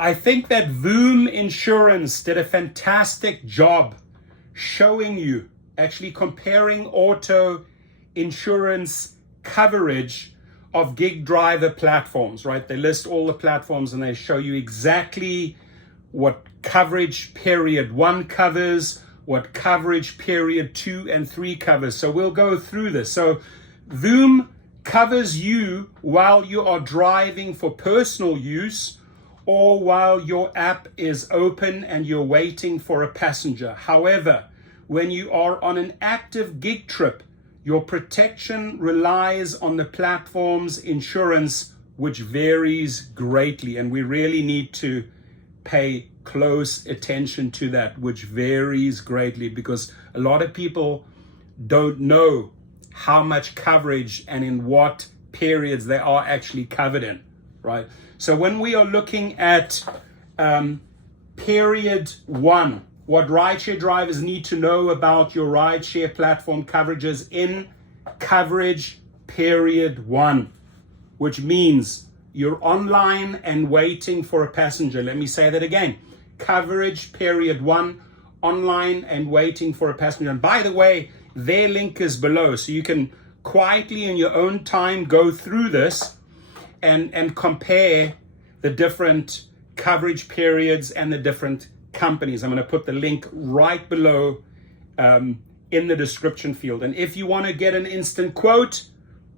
I think that VOOM Insurance did a fantastic job showing you, actually comparing auto insurance coverage of gig driver platforms, right? They list all the platforms and they show you exactly what coverage period 1 covers, what coverage period 2 and 3 covers. So we'll go through this. So VOOM covers you while you are driving for personal use or while your app is open and you're waiting for a passenger. However, when you are on an active gig trip, your protection relies on the platform's insurance, which varies greatly. And we really need to pay close attention to that, which varies greatly, because a lot of people don't know how much coverage and in what periods they are actually covered in, right? So when we are looking at period 1, what rideshare drivers need to know about your rideshare platform coverages in coverage period 1, which means you're online and waiting for a passenger. Let me say that again. Coverage period 1, online and waiting for a passenger. And by the way, their link is below, so you can quietly in your own time go through this and compare the different coverage periods and the different companies. I'm going to put the link right below in the description field. And if you want to get an instant quote,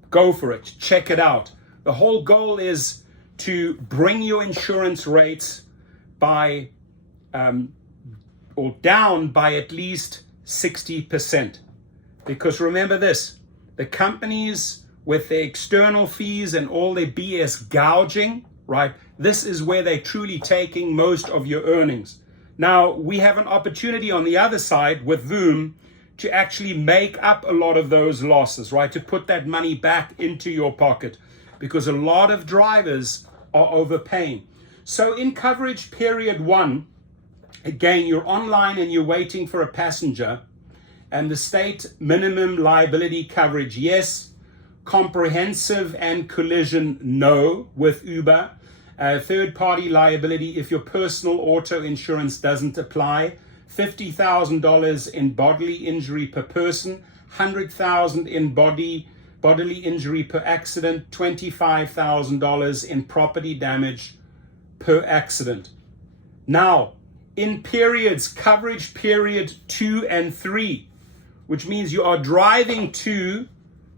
go for it. Check it out. The whole goal is to bring your insurance rates by or down by at least 60%. Because remember this, the companies with their external fees and all their BS gouging, right? This is where they're truly taking most of your earnings. Now, we have an opportunity on the other side with VOOM to actually make up a lot of those losses, right? To put that money back into your pocket, because a lot of drivers are overpaying. So in coverage period 1, again, you're online and you're waiting for a passenger, and the state minimum liability coverage, yes. Comprehensive and collision, no, with Uber. Third-party liability if your personal auto insurance doesn't apply. $50,000 in bodily injury per person, $100,000 in bodily injury per accident, $25,000 in property damage per accident. Now, in periods, coverage period 2 and 3, which means you are driving to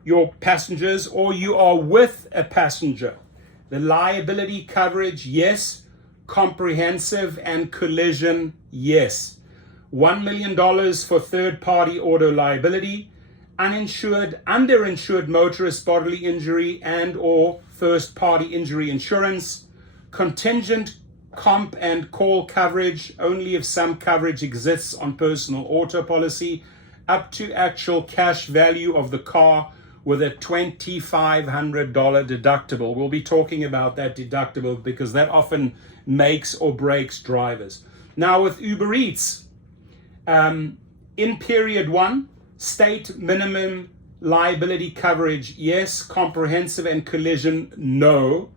your passengers or you are with a passenger. The liability coverage, yes. Comprehensive and collision, yes. $1 million for third-party auto liability, uninsured, underinsured motorist bodily injury and or first-party injury insurance, contingent comp and call coverage only if some coverage exists on personal auto policy, up to actual cash value of the car with a $2,500 deductible. We'll be talking about that deductible because that often makes or breaks drivers. Now with Uber Eats, in period 1, state minimum liability coverage, yes. Comprehensive and collision, no.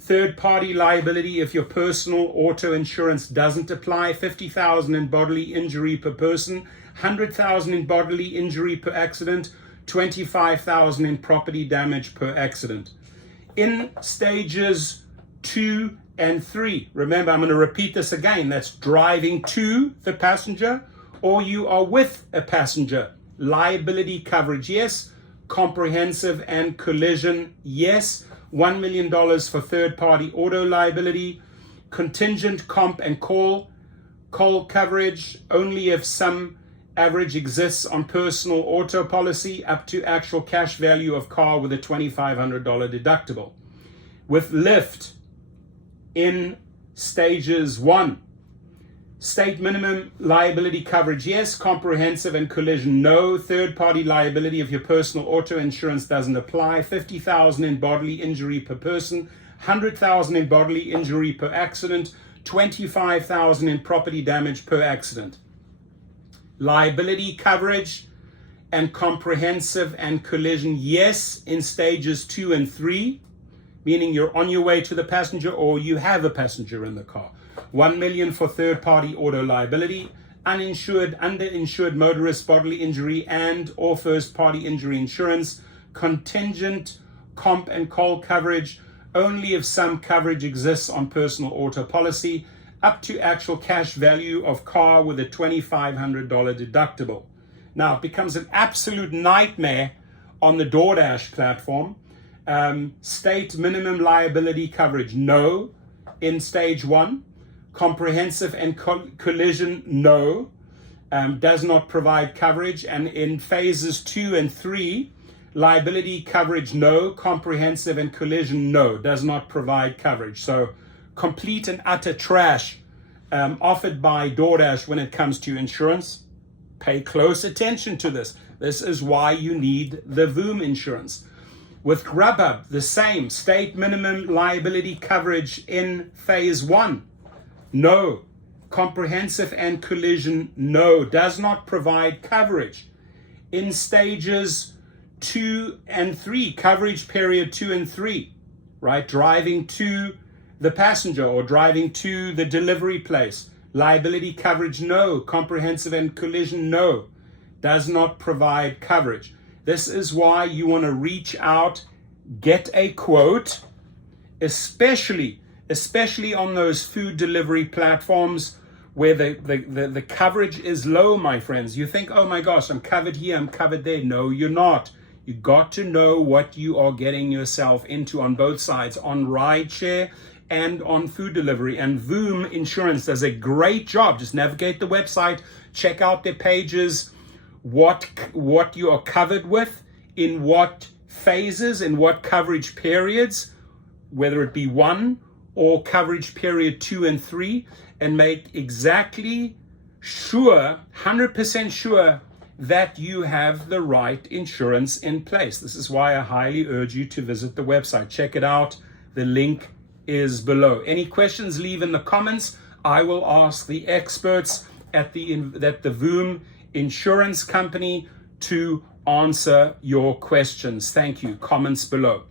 Third-party liability if your personal auto insurance doesn't apply, $50,000 in bodily injury per person, $100,000 in bodily injury per accident, $25,000 in property damage per accident. In stages 2 and 3, remember, I'm going to repeat this again, that's driving to the passenger or you are with a passenger. Liability coverage, yes. Comprehensive and collision, yes. $1 million for third-party auto liability. Contingent comp and call coverage only if some average exists on personal auto policy, up to actual cash value of car with a $2,500 deductible. With Lyft, in stages 1, state minimum liability coverage, yes. Comprehensive and collision, no. Third-party liability if your personal auto insurance doesn't apply. $50,000 in bodily injury per person, $100,000 in bodily injury per accident, $25,000 in property damage per accident. Liability coverage and comprehensive and collision, yes, in stages 2 and 3. meaning you're on your way to the passenger or you have a passenger in the car. 1 million for third-party auto liability, uninsured, underinsured motorist bodily injury and or first-party injury insurance, contingent comp and coal coverage only if some coverage exists on personal auto policy, up to actual cash value of car with a $2,500 deductible. Now, it becomes an absolute nightmare on the DoorDash platform. State minimum liability coverage, no, in stage 1. Comprehensive and collision, no, does not provide coverage. And in phases 2 and 3, liability coverage, no. Comprehensive and collision, no, does not provide coverage. So complete and utter trash offered by DoorDash when it comes to insurance. Pay close attention to this. This is why you need the VOOM insurance. With Grubhub, the same. State minimum liability coverage in phase 1, no. Comprehensive and collision, no, does not provide coverage. In stages 2 and 3, coverage period 2 and 3, right? Driving to the passenger or driving to the delivery place. Liability coverage, no. Comprehensive and collision, no. Does not provide coverage. This is why you want to reach out, get a quote, especially on those food delivery platforms where the coverage is low, my friends. You think, oh my gosh, I'm covered here, I'm covered there. No, you're not. You got to know what you are getting yourself into on both sides, on rideshare and on food delivery. And VOOM Insurance does a great job. Just navigate the website, check out their pages, what you are covered with, in what phases, in what coverage periods, whether it be 1 or coverage period 2 and 3, and make exactly sure, 100% sure, that you have the right insurance in place. This is why I highly urge you to visit the website. Check it out. The link is below. Any questions, leave in the comments. I will ask the experts at the VOOM insurance company to answer your questions. Thank you. Comments below.